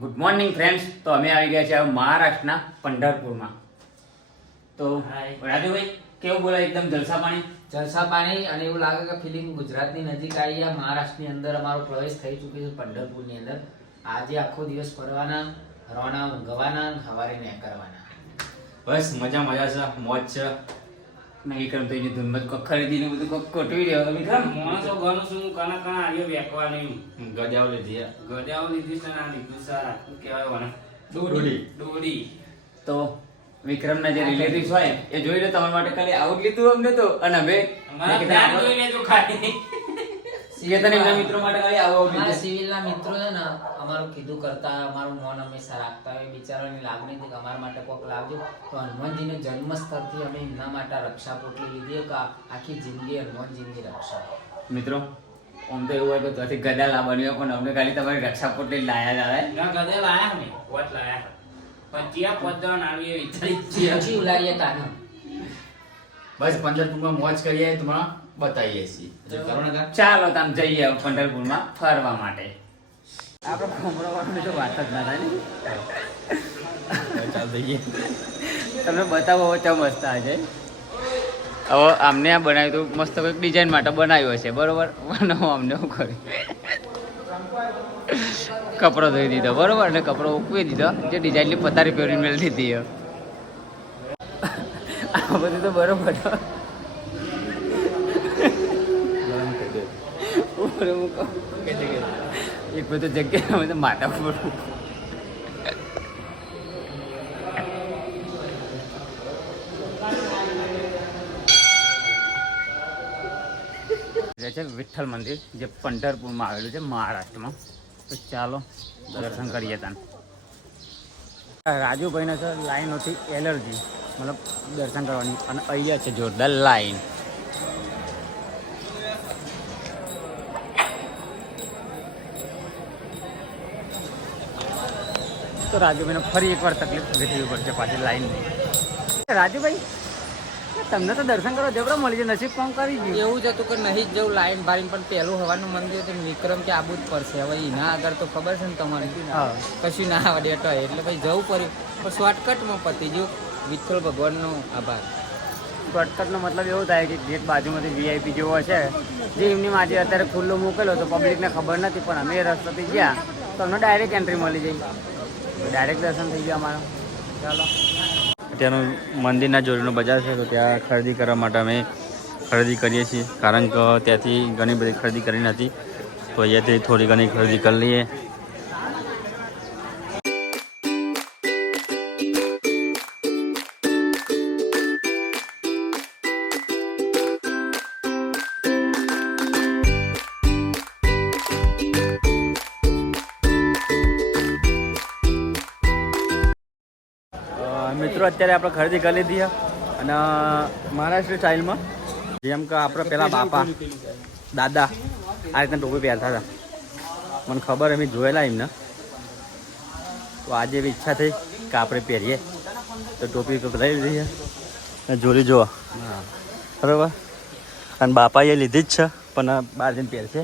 Good morning friends. તો અમે આવી ગયા છીએ મહારાષ્ટ્રના પંઢરપુરમાં. તો રાજુભાઈ કેવું બોલાય? એકદમ જલસા પાણી અને એવું લાગે કે ફિલિંગ ગુજરાતની નજીક આવી આ મહારાષ્ટ્રની અંદર અમારો પ્રવેશ થઈ ચૂક્યો છે પંઢરપુરની અંદર. આજે આખો દિવસ ફરવાના, રવાના, ઊંઘવાના, સવારે ને કરવાના. બસ મજા છે, મોજ છે. વિક્રમ તો એની ધૂનમાં કોક ખરીદીને બધું કોક કોટવી રહ્યો. વિક્રમ માણસો ગણું છું કના આવ્યો વેકવા નહીં. ગજાઓ લીધી ગજાઓ લીધી છે ને આ લીધું સારા શું કહેવાય મને દોડી. તો વિક્રમના જે રિલેટિવ્સ હોય એ જોઈ લો. તમારા માટે ખાલી આવું લીધું અમને તો. અને હવે અમારા ધ્યાન જોઈ લેજો ખાલી. સિયતના મિત્રો માટે ખાલી આવું અમારા લીધું. સિવિલના મિત્રો છે ને અમારું કીધું કરતા, અમારું મન હંમેશા રાખતા હોય. બિચારાની લાગણી હતી કે અમારા માટે કોક લાવજો. તો હનુમાનજીને જન્મસ્થળથી અમે એમના માટે રક્ષા પોટલી લીધી કે આખી જિંદગી હનુમાનજીની રક્ષા. મિત્રો આમ તો એવું હોય કે ત્યાંથી ગદા લાવવાની હોય, પણ અમને ખાલી તમારી રક્ષા પોટલી લાયા જ ના ગધે લાયા ને વોટ લાયા પણ ચિયા પદ્ધન આવી વિચારી પછી ઉલાડીએ તાને. બસ પંઢરપુરમાં મોજ કરીએ, તમને બતાવીએ છીએ. ચાલો તમે જઈએ પંઢરપુરમાં ફરવા માટે. આપણે ખમરોવાની તો વાત જ ના થાય ને. ચાલ જઈએ. તમને બતાવો હવે ચમ મસ્ત આજે. હવે આમને આ બનાવ્યું તો મસ્ત કંઈક ડિઝાઇન માટે બનાવ્યો છે, બરોબર. બનાવો અમને શું કર્યું, કપડો ધોઈ દીધો, બરોબર, અને કપડો ઉકવી દીધો. જે ડિઝાઇનની પતારી પહેરીને મેળ દીધી. આ બધું તો બરોબર. એક બધું જગ્યાએ માથા પર છે વિઠ્ઠલ મંદિર, જે પંઢરપુરમાં આવેલું છે મહારાષ્ટ્રમાં. તો ચાલો દર્શન કરીએ ત્યાં. રાજુભાઈને છે લાઈનોથી એલર્જી, મતલબ દર્શન કરવાની. અને અહીંયા છે જોરદાર લાઈન. તો રાજુભાઈને ફરી એકવાર તકલીફ વેઠવી પડશે પાછી લાઈનની. રાજુભાઈ તમને તો દર્શન કરવા જબરા મળી જાય, નસીબ કામ કરી ગયું. એવું જ હતું કે નહીં જ જવું લાઈન ભારીને, પણ પહેલું હવાનું મંદિર હતું વિક્રમ કે આબુ જ પડશે. હવે એના આગળ તો ખબર છે ને તમારે કશું ના આવડે એટલે પછી જવું પડ્યું. પણ શોર્ટકટમાં પતી ગયું. વિઠ્ઠલ ભગવાનનો આભાર. શોર્ટકટનો મતલબ એવો થાય કે ગેટ બાજુમાંથી વીઆઈપી જેવો છે, જે એમની આજે અત્યારે ખુલ્લો મૂકેલો તો પબ્લિકને ખબર નથી, પણ અમે એ રસ્તાથી ગયા તો અમને ડાયરેક્ટ એન્ટ્રી મળી જાય. ડાયરેક્ટ દર્શન થઈ ગયા અમારા. ચાલો, ત્યાંનું મંદિરના જોડીનો બજાર છે, તો ત્યાં ખરીદી કરવા માટે અમે ખરીદી કરીએ છીએ. કારણ કે ત્યાંથી ઘણી બધી ખરીદી કરી નથી, તો અહીંયાથી થોડી ઘણી ખરીદી કરી લઈએ. મિત્રો અત્યારે આપણે ખરીદી કરી લીધી અને મહારાષ્ટ્ર સ્ટાઇલમાં, જેમ કે આપણે પેલા બાપા દાદા આ રીતના ટોપી પહેરતા હતા. મને ખબર અમે જોયેલા એમને, તો આજે એવી ઈચ્છા થઈ કે આપણે પહેરીએ. તો ટોપી લઈ લીધી છે, જોડી જુઓ, બરાબર. અને બાપાએ લીધી જ છે, પણ બહાર જઈને પહેરશે.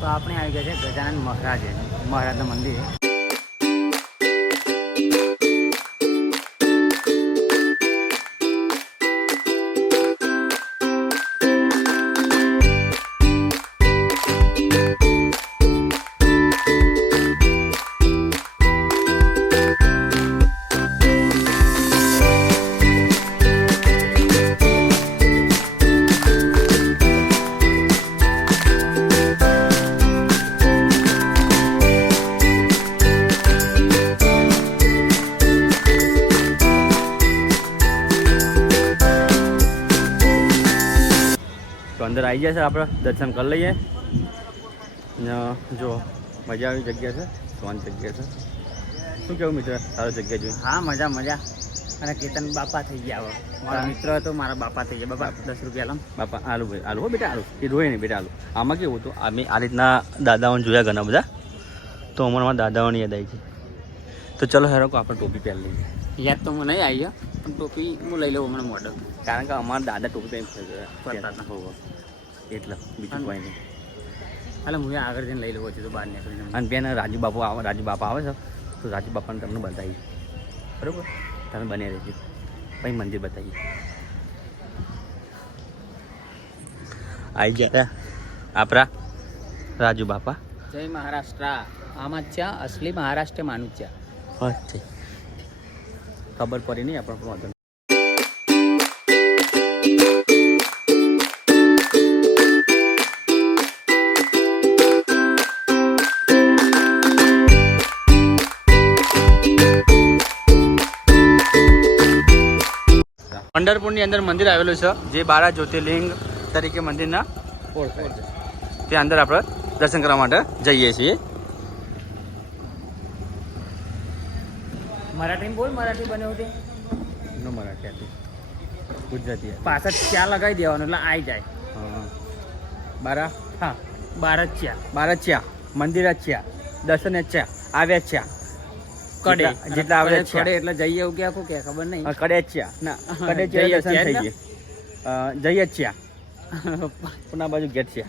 તો આપણે આવી ગયા છે ગજાનન મહારાજના મંદિરે. તો અંદર આવી ગયા છે, આપણે દર્શન કરી લઈએ. જો મજા આવી જગ્યા છે, શાંત જગ્યા છે. શું કેવું મિત્ર, સારી જગ્યા જોઈ? હા, મજા. અને કેતન બાપા થઈ ગયા. હવે મારા મિત્ર હતો, મારા બાપા થઈ ગયા. બાપા 10 રૂપિયા લામ. બાપા આલુ ભાઈ, આલુ હો બેટા, આલુ. એ રોય નહીં બેટા, આલુ. આમાં કેવું હતું, અમે આ રીતના દાદાઓને જોયા ઘણા બધા, તો અમારા દાદાઓની યાદ આવી છે. તો ચલો હેરો, આપણે ટોપી પહેરી લઈએ. યાદ તો મને નહીં આવી, પણ ટોપી હું લઈ લઉં હમણાં મોડલ. કારણ કે અમારા દાદા ટોપી પહેરી ફરતા હતા, એટલે બીજું કોઈ નહીં. એટલે હું આગળ જઈને લઈ લઉં છું તો બહાર નીકળીને અને બેન રાજુ બાપા આવે છે તો રાજુ બાપાને તમને બતાવી બરાબર તમે બને રહેજો પછી મંદિર બતાવીએ આવી ગયા આપણા રાજુ બાપા જય મહારાષ્ટ્ર આમાં જ છે અસલી મહારાષ્ટ્ર માનું જ છે ખબર પડી નહીં આપણને વાંધો નહીં. પંઢરપુરની અંદર મંદિર આવેલું છે જે 12 જ્યોતિર્લિંગ તરીકે મંદિરના ઓળખાય છે. ત્યાં અંદર આપણે દર્શન કરવા માટે જઈએ છીએ. મરાઠી બોલ મરાઠી બન્યો છે નો મરાઠી હતી ગુજરાતી પાછળ ચા લગાવી દેવાનો એટલે આવી જાય બારા હા 12 જ ચા 12 છે મંદિર જ છે દર્શન જ છે આવ્યા છે કડે જેટલા આવે છે કડે એટલે જઈએ એવું કે આખું કે ખબર નહીં કડે જ છે ના કડે છે જઈએ દર્શન થઈ છીએ ગયે જઈએ જ છે પણ આ બાજુ ગેટ છે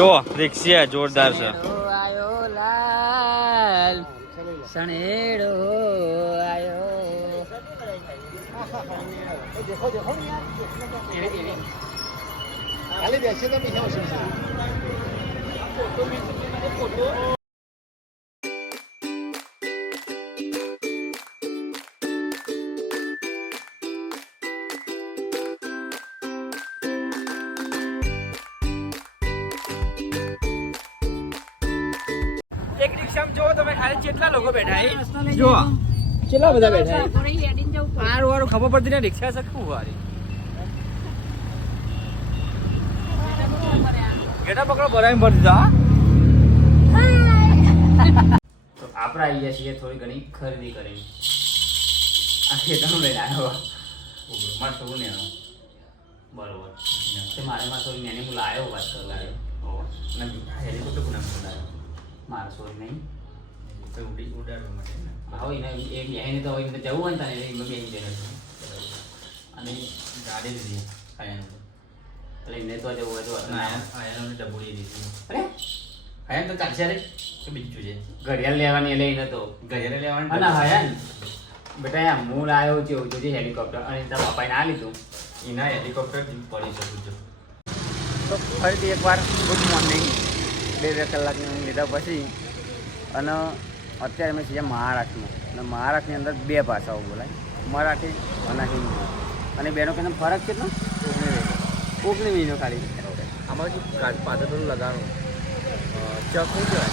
જો રિક્ષા જોરદાર છે. આયો લાલ સણેડો આયો. એક રિક્ષામાં જો તમે ખાલી કેટલા લોકો બેઠા છે જો કેટલા બધા બેઠા છે. આર વાળું ખબર પડતી ને રિક્ષા છે ખૂબ વારી. ગેટા પકડો ભરાઈ ભરી દીધા. તો આપણે આવી ગયા છીએ થોડી ઘણી ખરીદી કરી. આ ખેતરનું લઈને આવ્યો મારે થોડું નેનો બરોબર તે મારે માં થોડી નેની હું લાવ્યો વાત કરવા હેલિકોપ્ટર પુના લાવ્યો મારે સોરી નહીં તો ઉડાડવા માટે હવે એને એ બેહીને તો હવે જવું હોય ને તને એમાં બેસી જઈને અને ગાડી લીધી ખાયાનું એટલે એને તો જવું હોય તો આયાનું ડબોળી દીધી. અરે હયાન તો ચાલશે રે તો બીજું છે ઘડિયાળ લેવાની એટલે એને તો ઘડિયાળ લેવાની અને હયાન બેટા હું લાવ્યો છું જોજે હેલિકોપ્ટર અને તારા બાપાએ ના લીધું એના હેલિકોપ્ટર પડી શકું છું. તો ફરીથી એકવાર ગુડ મોર્નિંગ. 2 કલાકની ઊંઘ લીધા પછી અને અત્યારે અમે છીએ મહારાષ્ટ્રમાં અને મહારાષ્ટ્રની અંદર 2 ભાષાઓ બોલાય મરાઠી અને હિન્દી. અને બેનો કે ફરક કેટલો કોકની મીનો ખાલી આમાં શું પાછળ થોડું લગાવવાનું ચક શું કહેવાય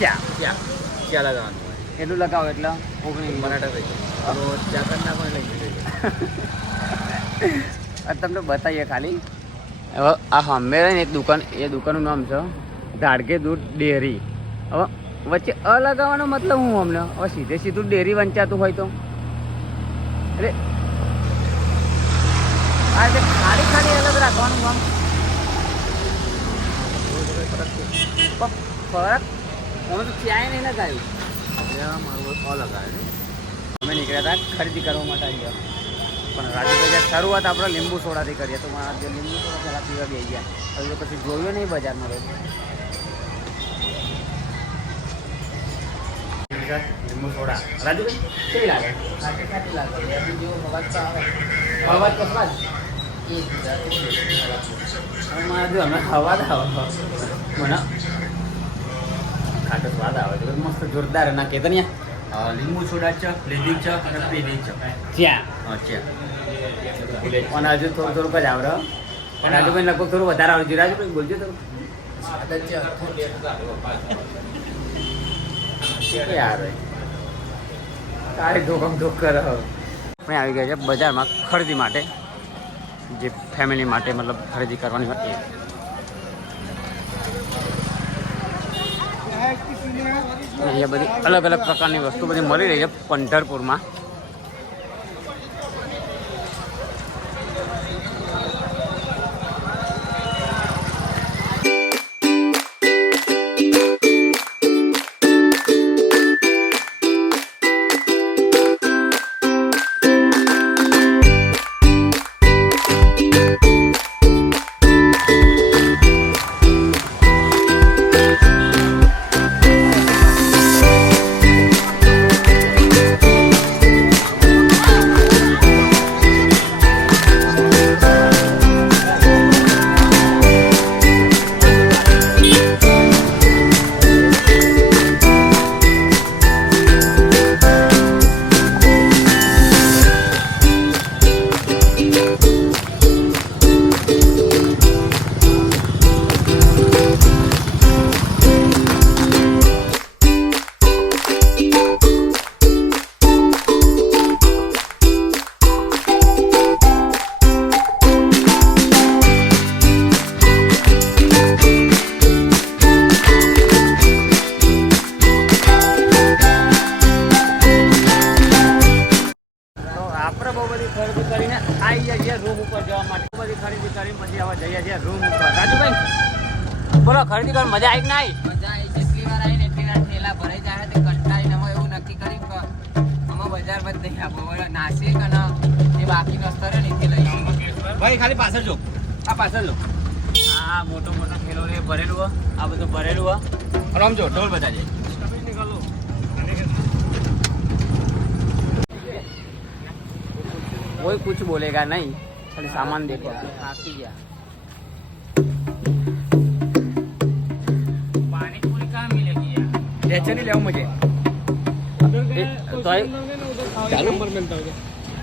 ચા લગાવવાનું એટલું લગાવો એટલે કોકની મરાઠા થઈ જાય તો ચા કરી નાખો એટલે તમને બતાવીએ ખાલી. હવે આ સામે ને એક દુકાન એ દુકાનનું નામ છે ધાડકે દૂધ ડેરી. હવે વચ્ચે લગાવવાનો મતલબ હું અમને હવે સીધે સીધું ડેરી વંચાતું હોય તો એટલે આ રીતે ખાલી ખાલી અલગ રાખવાનું કામ ફરક અમે તો ચાય નહીં લગાવ્યું મારું અલગ આવે. અમે નીકળ્યા હતા ખરીદી કરવા માટે આવી ગયા પણ રાજુભાઈ શરૂઆત આપણે લીંબુ સોડાથી કરીએ તો મારા જે લીંબુ સોડા પહેલાં પીવા બી ગયા હજુ પછી જોયું નહીં બજારમાં રોજ લીંબુ સોડા. રાજુભાઈ કેવી લાગે? અવાજ કસવા મારા જો અમે હવા આવે મને ખાટો સ્વાદ આવે છે મસ્ત જોરદાર ના કહેતા ને લીંબુ સોડા છે લીધી છે અને પીધી છે ચા અને હજુ થોડુંક જ આવડે પણ રાજુભાઈ લગભગ થોડું વધારે આવડે છે. રાજુભાઈ બોલજો થોડું યાર તારી ધોકમ ધોક કરે. આપણે આવી ગયા છે બજારમાં ખરીદી માટે જે ફેમિલી માટે મતલબ ખરીદી કરવાની હોય એ. અહીંયા બધી અલગ અલગ પ્રકારની વસ્તુ બધી મળી રહી છે પંઢરપુરમાં. બોલો ખરીદી કરવા મજા આવી કે ના આવી? મજા આવી. જેટલી વાર આવીને એટલી વાર ઠેલા ભરાઈ જાય તે કંટાળીને અમે એવું નક્કી કર્યું કે અમે બજારમાં જ નહીં આપો નાસિક અને એ બાકીનો સ્તરે નીચે લઈ ભાઈ ખાલી પાછળ જો આ પાછળ જો આ આ મોટો મોટો થેલો રે ભરેલું હોય, આ બધું ભરેલું હોય. અને આમ જો ઢોલ બતાજે. કોઈ કુછ બોલેગા નહીં, ખાલી સામાન દેખો. થાકી ગયા. पानीपुरी कहाँ मिलेगी यार? लेचे नहीं ले मुझे तो चालू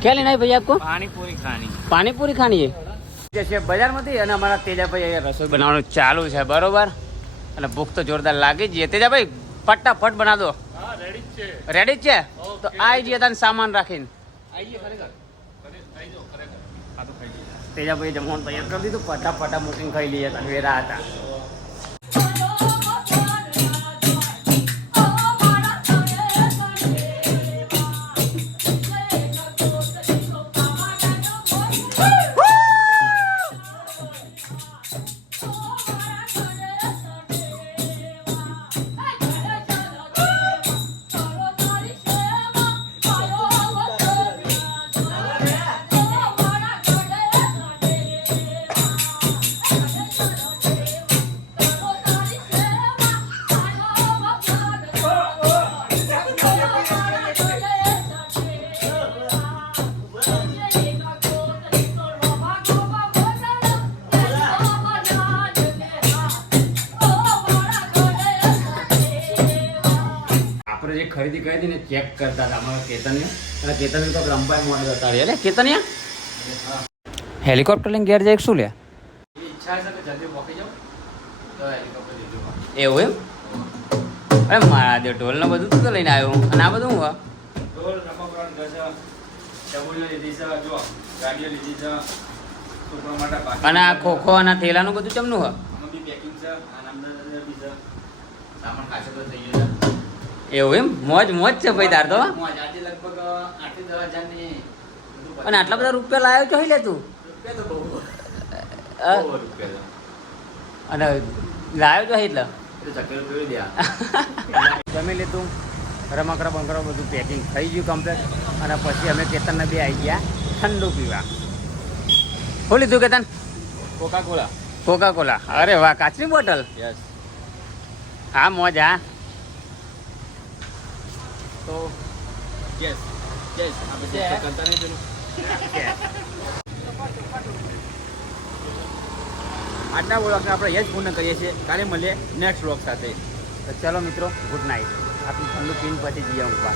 क्या लेना है भैया आपको? पानीपुरी खानी. પાણીપુરી ખાની છે. જે બજારમાંથી અને અમારા તેજાભાઈ અહીંયા રસોઈ બનાવવાનું ચાલુ છે, બરોબર. અને ભૂખ તો જોરદાર લાગી જ છે. તેજાભાઈ ફટાફટ બના દો. રેડી જ છે તો આવી જઈએ તને સામાન રાખીને. તેજાભાઈ જમવાનું તૈયાર કરી દીધું, ફટાફટ બુકિંગ કરી લઈએ. વેરા હતા. આપણે જે ખરીદી કરી હતી ને ચેક કરતા હતા અમારા કેતનને, અને કેતન તો રંબાઈ મોડલ હતા. એટલે કેતનિયા હેલિકોપ્ટર લઈને ઘેર જાય શું લે? ઈચ્છા છે કે જલ્દી પહોંચી જાવ તો હેલિકોપ્ટર લીધું. એવું એમ? અરે મારા દે ઢોલ ને બધું તો લઈને આવ્યો. અને આ બધું હું ઢોલ રમકડા ડબુલીઓ લીધી છે, જો ગાડીઓ લીધી છે છોકરા માટે. અને આ ખોખો અને થેલાનું બધું ચમનું હોય બી પેકિંગ છે. આ નામદાર બી છે, સામાન ખાસો બધો થઈ ગયો છે. એવું એમ? મોજ મોજ છે ભાઈ તાર તો. મોજ આજે લગભગ 8-10 હજાર ની. અને આટલા બધા રૂપિયા લાવ્યો છો લે તું? રૂપિયા તો બહુ રૂપિયા. અને લાવ્યો છો એટલે ચક્કર જોઈ દે. જમી લીધું, રમકડા બંકડા બધું પેકિંગ થઈ ગયું કમ્પ્લીટ. અને પછી અમે કેતનને બે આવી ગયા ઠંડુ પીવા. શું લીધું કેતન? Coca Cola. અરે વાહ, કાચની બોટલ. યસ. હા મોજ. હા તો યસ આપણે કરતા નહીં પેલું. આજના વ્લોગને આપણે યસ પૂર્ણ કરીએ છીએ. કાલે મળીએ નેક્સ્ટ વ્લોગ સાથે. તો ચલો મિત્રો, ગુડ નાઇટ. આપણે ઠંડુ પીને પછી જઈએ ઊંઘવા.